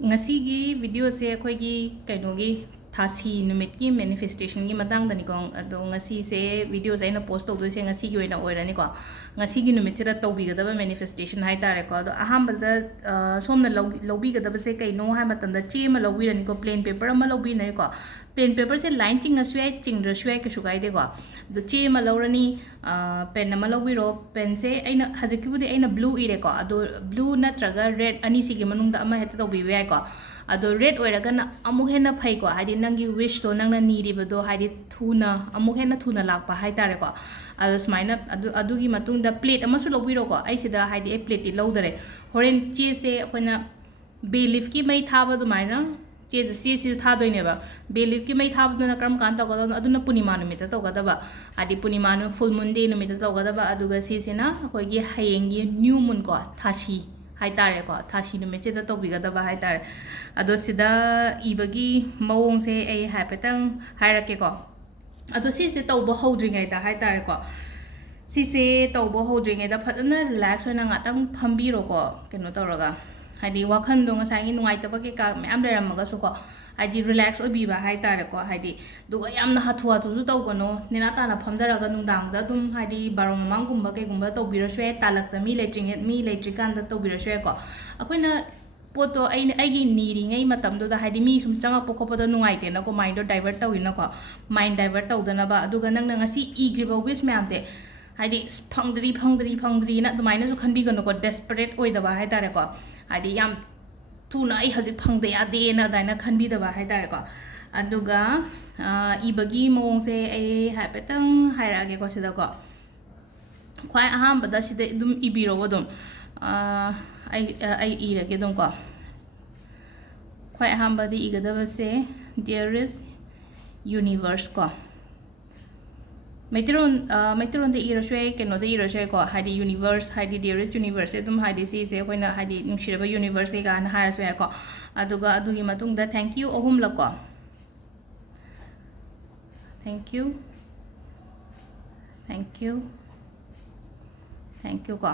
Ngasigi video se khoi gi kainogi thasi numit ki manifestation gi matang dani ko ado ngasi se video se na post to se ngasi gi oina oirani ko ngasi gi numit se da tobi ga da manifestation hai tare ko ado aham da somna lobi ga da se kaino ha matam da che ma lobi rani ko plain paper ma lobi nai ko plain paper se line ching aswai ching ra swai ka shugai de ko do che ma lorani pen ma lobi ro pen se aina haziki budi aina blue ire ko ado blue natraga red ani si gi manung da ama heta tobi bai ko ado red oiragana amuk hena phai ko hadi nangi wish to nangna niri bado hadi thuna amuk hena thuna lakpa hai tare ko ado smaina adu gi matung da plate amasu lobiro ko ai sida hadi e plate lo dare horen che se akoina bay leaf ki mai thaba du maina che se tha doine ba bay leaf ki mai thaba du na kram kan ta ko aduna punima numita to ga da ba hadi punima nu full moon day numita to ga da ba adu ga si sina akoi gi hayengi new moon ko thasi hai tare ko thasi numit che da to bi ga da ba hai tare ado sida ibagi mawong se ai hapetang hairake ko ado si se tawbo hodringai da hai tare ko si se tawbo hodringai da phatna relax hoina ngatang phambiro ko keno tawraga hadi wakhan do ngasai ngi nuai ta ba ke ka me am leram maga su ko hadi relax obi ba hai tare ko hadi do yamna hathua tu ju taw kono nina ta na phamdara ga nung dang da dum hadi barom mang gumba ke gumba to biro shwe talak ta mi electric kan da to biro shwe ko akoina poto aigi niri ngai matam do da hadi mi sum changa po khopa do nungai te na ko mind do divert taw ina ko mind divert taw da na ba adu ga nang na ngasi igriba wish ma'am je hadi phangdri na dumaina su khanbi ga no ko desperate oi da ba hai tare ko hadi yam thuna ai haji phangde ya de na da na khanbi da ba hai tare ko adu ga ibagi mong se ai hapetang haira ge ko sida ko khwai aham bada sida dum ibiro bodum ai irage dum ko khwai aham badi igadaba se dearest universe ko maitron de irashwe keno de irashwe ko hadi universe hadi dearest universe dum hadi si se hoina hadi nungshiraba universe ga na haraswe ko aduga adugi matung da thank you ohum la ko thank you ko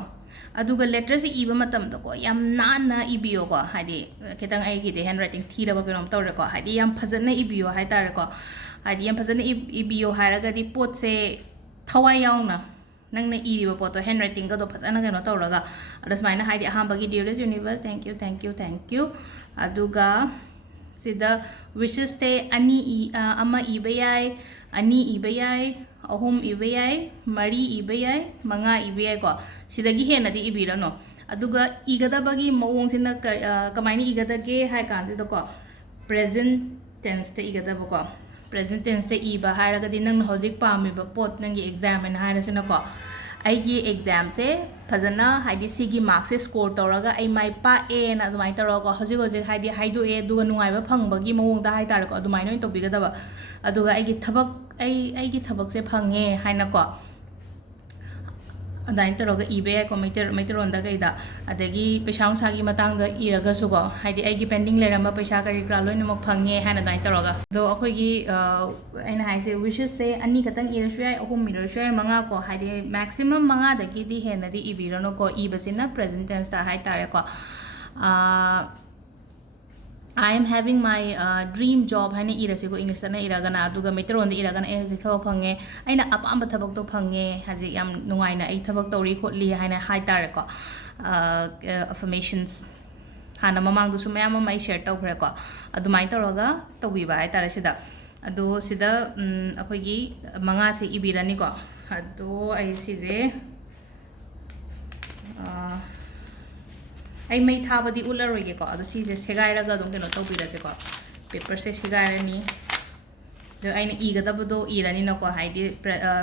aduga letter se iba matam to ko yam na ibio ko hadi ketang ai gi de handwriting thira ba kenom tawre ko hadi yam phajana ibio hai tar ko hadi yam phajana ibio haraga di pot se thawai yauna nangna iri ba pot handwriting ga do phajana keno tawraga adas maina hadi aham bagi dearest universe thank you aduga sida wishes te ani ama ibayai ani ibayai ahum ibayai mari ibayai manga ibayai ko sidagi hena di ibirano aduga igada bagi mawong sina kamaini igada ge hai kan se ko present tense te igada ko present tense se iba haraga di nang hojik pami ba pot nang exam en hara sina ko ai gi exam se phajana haidi sigi marks se score toraga ai mai pa e na dumai toroga hojik haidi haidu e duga nungai ba phang bagi mawong da hai tar ko dumai noi to bigada ba aduga ai gi thabak ai gi thabak se phange haina ko adain toroga ibe ko meter on da gaida adagi pesang sagi matang da iraga sugo haidi ai gi pending leramba pesa kari kra loina mok phange hana dain toroga do akoi gi aina haise wishes se ani katang irashwai ahum mirashwai manga ko haidi maximum manga da gi di hena di ibirano ko ibasina present tense ta hai tare ko I am having my dream job haine irasi ko English na iragana aduga meteron de iragana e haji thawak phange aina apamba thabak to phange haji yam nungai na ai thabak tori khotli haina hai tare ko affirmations hana mamang du sumaya mai share taw khre ko adumai toroga tobi ba hai tare sida ado sida akoi gi manga se ibirani ko ado ai sije ai mai thabadi ularoge ko ado si je segai raga dum keno tawbirase ko paper se segai rani do aina igadabado irani na ko haidi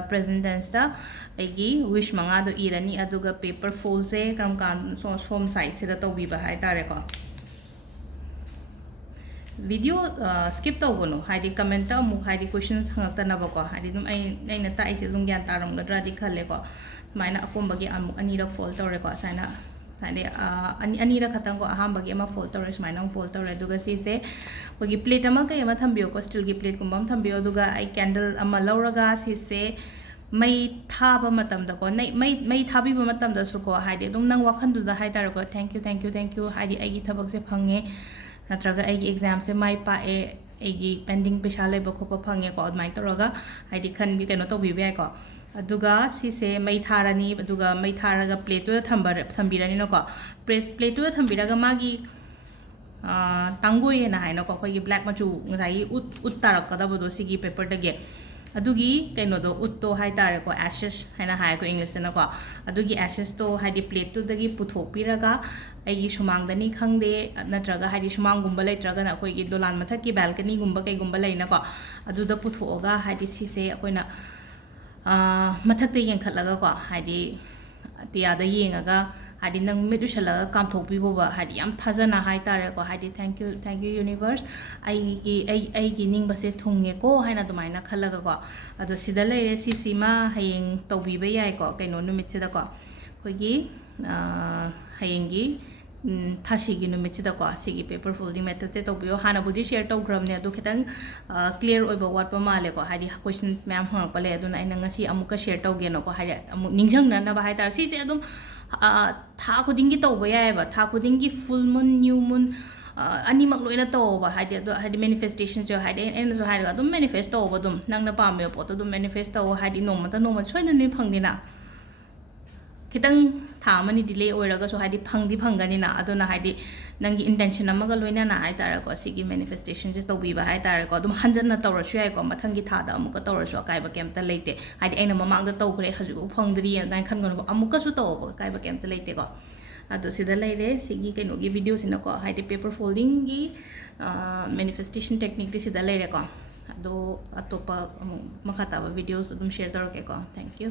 present tense ta aigi wish manga do irani aduga paper fold se kam kan so form side se da tawbi ba hai tare ko video skip tawbono haidi comment ta mu haidi questions hangata na ba ko haidi dum ai na ta ai se dum gyan taram gadra di khale ko maina akombagi amuk anira fold tawre ko saina tade anira khatang ko aham bagi ama fold tawre smaina fold tawre duga si se bagi plate ama kai ama thambio ko steel gi plate kumbam thambio duga ai candle ama lauraga si se mai thaba matam da ko mai thabi ba matam da su ko haide dum nang wakhan du da hai tar ko thank you haidi ai gi thabak se phange ꯅꯠꯇ꯭ꯔꯒ ꯑꯩꯒꯤ ꯑꯦꯛꯖꯥꯝꯁꯦ ꯃꯥꯏ ꯄꯥꯛꯑꯦ ꯑꯩꯒꯤ pending ꯄꯩꯁꯥ ꯂꯩꯕ ꯈꯣꯠꯄ ꯐꯪꯉꯦꯀꯣ ꯑꯗꯨꯃꯥꯏꯅ ꯇꯧꯔꯒ ꯍꯥꯏꯗꯤ ꯀꯩꯅꯣ ꯇꯧꯕꯤꯕ ꯌꯥꯏꯀꯣ ꯑꯗꯨꯒ ꯁꯤꯁꯦ ꯃꯩ ꯊꯥꯔꯅꯤ ꯑꯗꯨꯒ ꯃꯩ ꯊꯥꯔꯒ ꯄ꯭ꯂꯦꯠꯇꯨꯗ ꯊꯝꯕꯤꯔꯅꯤꯅꯀꯣ ꯄ꯭ꯂꯦꯠꯇꯨꯗ ꯊꯝꯕꯤꯔꯒ ꯃꯥꯒꯤ ꯇꯥꯡꯒꯣꯏ ꯍꯥꯏꯅꯀꯣ ꯑꯩꯈꯣꯏꯒꯤ ꯕ꯭ꯂꯦꯛ ꯃꯆꯨ ꯉꯁꯥꯏꯒꯤ ꯎꯠ ꯇꯥꯔꯛꯀꯗꯕꯗꯣ ꯁꯤꯒꯤ ꯄꯦꯄꯔꯗꯒꯤ ꯑꯗꯨꯒꯤ ꯀꯩꯅꯣꯗꯣ ꯎꯠꯇꯣ ꯍꯥꯏꯇꯥꯔꯦꯀꯣ ꯑꯦꯁꯦꯁ ꯍꯥꯏꯅ ꯍꯥꯏꯀꯣ ꯏꯪꯂꯤꯁꯇꯅꯀꯣ ꯑꯗꯨꯒꯤ ꯑꯦꯁꯦꯁꯇꯣ ꯍꯥꯏꯗꯤ ꯄ꯭ꯂꯦꯠꯇꯨꯗꯒꯤ ꯄꯨꯊꯣꯛꯄꯤꯔꯒ ꯑꯩꯒꯤ ꯁꯨꯃꯥꯡꯗꯅꯤ ꯈꯪꯗꯦ ꯅꯠꯇ꯭ꯔꯒ ꯍꯥꯏꯗꯤ ꯁꯨꯃꯥꯡꯒꯨꯝꯕ ꯂꯩꯇ꯭ꯔꯒꯅ ꯑꯩꯈꯣꯏꯒꯤ ꯗꯣꯂꯥꯟ ꯃꯊꯛꯀꯤ ꯕꯦꯜꯀꯅꯤꯒꯨꯝꯕ ꯀꯩꯒꯨꯝꯕ ꯂꯩꯅꯀꯣ ꯑꯗꯨꯗ ꯄꯨꯊꯣꯛꯑꯒ ꯍꯥꯏꯗꯤ ꯁꯤꯁꯦ ꯑꯩꯈꯣꯏꯅ ꯃꯊꯛꯇ ꯌꯦꯡꯈꯠꯂꯒꯀꯣ ꯍꯥꯏꯗꯤ ꯑꯇꯤꯌꯥꯗ ꯌꯦꯡꯉꯒ ꯍꯥꯏꯗꯤ ꯅꯪ ꯃꯤꯠ ꯎꯏꯁꯜꯂꯒ ꯀꯥꯝꯊꯣꯛꯄꯤꯈꯣꯕ ꯍꯥꯏꯗꯤ ꯌꯥꯝ ꯊꯥꯖꯅ ꯍꯥꯏꯇꯥꯔꯦꯀꯣ ꯍꯥꯏꯗꯤ ꯊꯦꯡꯛ ꯌꯨ ꯌꯨꯅꯤꯚꯔꯁ ꯑꯩꯒꯤ ꯅꯤꯡꯕꯁꯦ ꯊꯨꯡꯉꯦꯀꯣ ꯍꯥꯏꯅ ꯑꯗꯨꯃꯥꯏꯅ ꯈꯜꯂꯒꯀꯣ ꯑꯗꯣ ꯁꯤꯗ ꯂꯩꯔꯦ ꯁꯤꯁꯤꯃ ꯍꯌꯦꯡ ꯇꯧꯕꯤꯕ ꯌꯥꯏꯀꯣ ꯀꯩꯅꯣ ꯅꯨꯃꯤꯠꯁꯤꯗꯀꯣ ꯑꯩꯈꯣꯏꯒꯤ ꯍꯌꯦꯡꯒꯤ ꯊꯥꯁꯤꯒꯤ ꯅꯨꯃꯤꯠꯁꯤꯗꯀꯣ ꯁꯤꯒꯤ ꯄꯦꯄꯔ ꯐꯣꯜꯗꯤꯡ ꯃꯦꯊꯠꯁꯦ ꯇꯧꯕꯤꯌꯣ ꯍꯥꯟꯅꯕꯨꯗꯤ ꯁꯦꯌꯔ ꯇꯧꯈ꯭ꯔꯕꯅꯦ ꯑꯗꯣ ꯈꯤꯇꯪ ꯀ꯭ꯂꯤꯌꯔ ꯑꯣꯏꯕ ꯋꯥꯠꯄ ꯃꯥꯜꯂꯦꯀꯣ ꯍꯥꯏꯗꯤ ꯀꯣꯏꯁꯟꯁ ꯃꯌꯥꯝ ꯍꯪꯉꯛꯄ ꯂꯩ ꯑꯗꯨꯅ ꯑꯩꯅ ꯉꯁꯤ ꯑꯃꯨꯛꯀ ꯁꯦꯌꯔ ꯇꯧꯒꯦꯅꯀꯣ ꯍꯥꯏꯗꯤ ꯑꯃꯨꯛ ꯅꯤꯡꯁꯤꯡꯅꯅꯕ ꯍꯥꯏꯇꯥꯔꯦ ꯁꯤꯁꯦ ꯑꯗꯨꯝ ꯊꯥ ꯈꯨꯗꯤꯡꯒꯤ ꯇꯧꯕ ꯌꯥꯏꯑꯕ ꯊꯥ ꯈꯨꯗꯤꯡꯒꯤ ꯐꯨꯜ ꯃꯨꯟ ꯅ꯭ꯌꯨ ꯃꯨꯟ ꯑꯅꯤꯃꯛ ꯂꯣꯏꯅ ꯇꯧꯕ ꯍꯥꯏꯗꯤ ꯑꯗꯣ ꯍꯥꯏꯗꯤ ꯃꯦꯅꯤꯐꯦꯁꯇꯦꯁꯟꯁꯨ ꯍꯥꯏꯗꯤ ꯑꯩꯅꯁꯨ ꯍꯥꯏꯔꯒ ꯑꯗꯨꯝ ꯃꯦꯅꯤꯐꯦꯁ ꯇꯧꯕ ꯑꯗꯨꯝ ꯅꯪꯅ ꯄꯥꯝꯃꯤꯕ ꯄꯣꯠꯇꯣ ꯑꯗꯨꯝ ꯃꯦꯅꯤꯐꯦꯁ ꯇꯧ ꯍꯥꯏꯗꯤ ꯅꯣꯡꯃ ꯁꯣꯏꯗꯅ ꯐꯪꯅꯤꯅ ꯈꯤꯇꯪ ꯊꯥ ꯑꯃꯅꯤ ꯗꯤꯂꯦ ꯑꯣꯏꯔꯒꯁꯨ ꯍꯥꯏꯗꯤ ꯐꯪꯒꯅꯤꯅ ꯑꯗꯨꯅ ꯍꯥꯏꯗꯤ ꯅꯪꯒꯤ ꯏꯟꯇꯦꯟꯁꯟ ꯑꯃꯒ ꯂꯣꯏꯅꯅ ꯍꯥꯏꯇꯥꯔꯦꯀꯣ ꯁꯤꯒꯤ ꯃꯦꯅꯤꯐꯦꯁꯇꯦꯁꯟꯁꯦ ꯇꯧꯕꯤꯕ ꯍꯥꯏꯇꯥꯔꯦꯀꯣ ꯑꯗꯨꯝ ꯍꯟꯖꯟꯅ ꯇꯧꯔꯁꯨ ꯌꯥꯏꯀꯣ ꯃꯊꯪꯒꯤ ꯊꯥꯗ ꯑꯃꯨꯛꯀ ꯇꯧꯔꯁꯨ ꯑꯀꯥꯏꯕ ꯀꯩꯝꯇ ꯂꯩꯇꯦ ꯍꯥꯏꯗꯤ ꯑꯩꯅ ꯃꯃꯥꯡꯗ ꯇꯧꯈ꯭ꯔꯦ ꯍꯧꯖꯤꯛꯐꯥꯎ ꯐꯪꯗ꯭ꯔꯤ ꯑꯗꯨꯃꯥꯏꯅ ꯈꯟꯒꯅꯨꯀꯣ ꯑꯃꯨꯛꯀꯁꯨ ꯇꯧꯕ ꯑꯀꯥꯏꯕ ꯀꯩꯝꯇ ꯂꯩꯇꯦꯀꯣ ꯑꯗꯣ ꯁꯤꯗ ꯂꯩꯔꯦ ꯁꯤꯒꯤ ꯀꯩꯅꯣꯒꯤ ꯚꯤꯗꯤꯑꯣꯁꯤꯅꯀꯣ ꯍꯥꯏꯗꯤ ꯄꯦꯄꯔ ꯐꯣꯜꯗꯤꯡꯒꯤ ꯃꯦꯅꯤꯐꯦꯁꯇꯦꯁꯟ ꯇꯦꯛꯅꯤꯛꯇꯤ ꯁꯤꯗ ꯂꯩꯔꯦꯀꯣ ꯑꯗꯣ ꯑꯇꯣꯞꯄ ꯃꯈꯥ ꯇꯥꯕ ꯚꯤꯗꯤꯑꯣꯁ ꯑꯗꯨꯝ ꯁꯦꯌꯔ ꯇꯧꯔꯛꯀꯦꯀꯣ ꯊꯦꯡꯛ ꯌꯨ